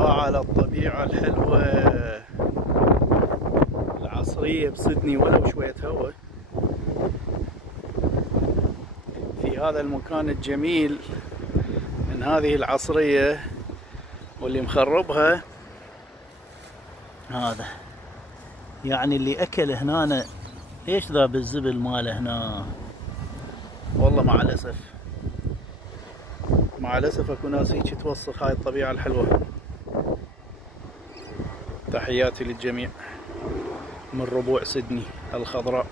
الله على الطبيعة الحلوة العصرية بسدني، ولو شوية هواء في هذا المكان الجميل من هذه العصرية. واللي مخربها هذا، يعني اللي أكل هنا ايش ذا بالزبل ماله هنا. والله مع الأسف اكو ناس هيك توسخ هاي الطبيعة الحلوة. تحياتي للجميع من ربوع سدني الخضراء.